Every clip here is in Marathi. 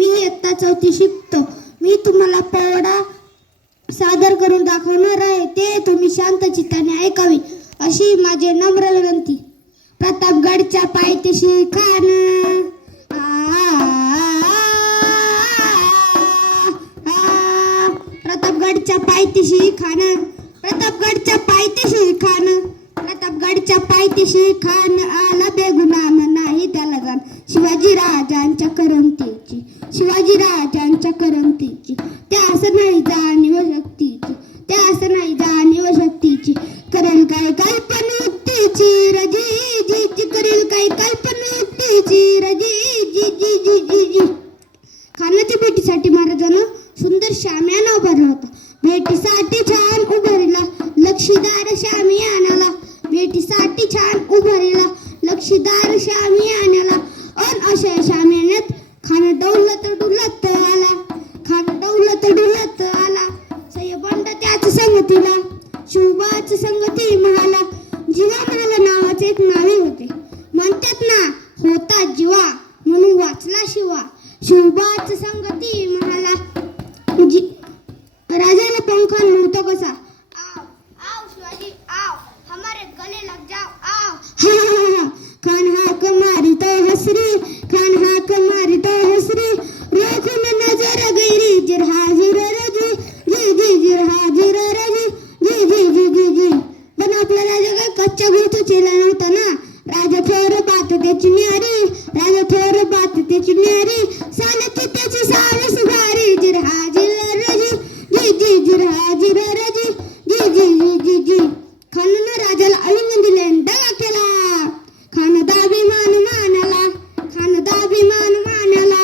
मी इयत्ता 4थी शिकतो. मी तुम्हाला पोवाडा सादर करून दाखवणार आहे. ते तुम्ही शांत चित्ताने ऐकावे अशी माझी नम्र विनंती. प्रतापगडच्या पायथ्याशी खान प्रतापगडच्या पायथ्याशी खान प्रतापगडच्या पायथ्याशी खान प्रतापगडच्या पायथ्याशी खान आला बेगुमान नाही त्याला जाण. शिवाजी राजांच्या करमतेची शिवाजी राजांच्या करमतेची त्यास नाही जाणीव शक्तीची त्यास नाही जाणीव शक्तीची. करेल काय कल्पनुक्तीची रजी जी जी करेल काय कल्पनुक्तीची रजी जी जी जी जी जी. खानाच्या भेटीसाठी महाराजांना सुंदर शामियाना उभारला होता. भेटीसाठी छान उभारला लक्षीदार शामियानाला भेटीसाठी छान उभारला लक्षीदार शामियानाला. अन अशा शामियानात खान डौलत डुलत आला खान डौलत डुलत आला. सय्यबंड त्याच संगतीला शिवबाच संगती महाला. जीवा महाल नावाचे एक नावे होते. म्हणतात ना होता जीवा म्हणून वाचला शिवा. शिवबाच संगती महाला. राजाला पंखा नव्हता कसा. आओ आओ शिवाजी आओ हमारे गले लग जाओ आओ. हा हा हा खान हाक मारितो हसरी खान हाक मारितो हसरी. रोखून नजर गैरी जिर हाजिर रजी जी जी जिर हाजिर रजी जी जी जी जी जी. पण आपला राजा काय कच्च्या गोष्ट चेला नव्हता ना. राजा थोर बात त्याची न्यारी राजा थोर बात त्याची न्यारी. सालची त्याची सावस भारी जिर हाजिर रजी जी जी जिर हाजिर रजी जी जी जी जी जी. खानानं राजाला आलिंगन दिले आणि दगा केला. खान दाभिमान मानाला खान दाभिमान मानाला.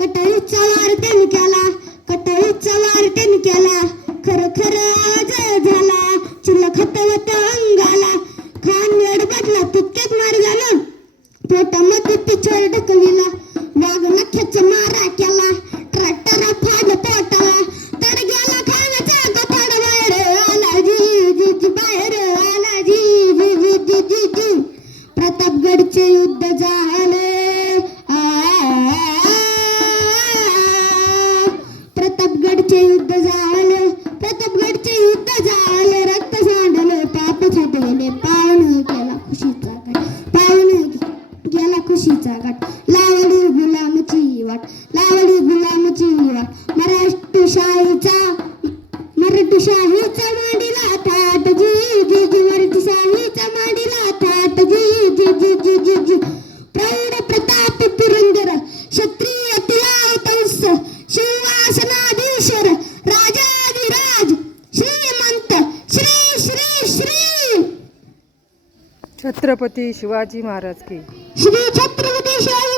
कटाळीचा वार त्याने केला कटाळीचा वार त्याने केला. खर खर आवाज झाला चिल्ला खतवत अंगाला. खान लडबडला तितक्यात मार झाला पोटामध्ये पिछोड ढकलला. वाघ नख्याचा मारा केला ट्रॅक्टर फाड पोटाला. तर गेला खानाचा गफाड बाहेर आला जी जी जी बाहेर आला जी जी जी जी जी जी. प्रतापगडचे युद्ध झाले प्रतापगडचे युद्ध झाले प्रतापगडचे युद्ध झाले. रक्त सांडले पाप छाटले पावन केला खुशीचा घाट पावन गेला खुशीचा घाट. लावली गुलामची वाट लावली गुलामची वाट. मराठीशाहीचा मांडीला थाट जी जी जी मराठीशाहीचा मांडीला थाट जी जी जी जी जी जी. प्रौढ प्रताप पुरंदर क्षत्रिय तिलावतंस सिंहासनाधीश्वर राजाधिराज श्रीमंत श्री श्री श्री छत्रपती शिवाजी महाराज की श्री छत्रपती शिवाजी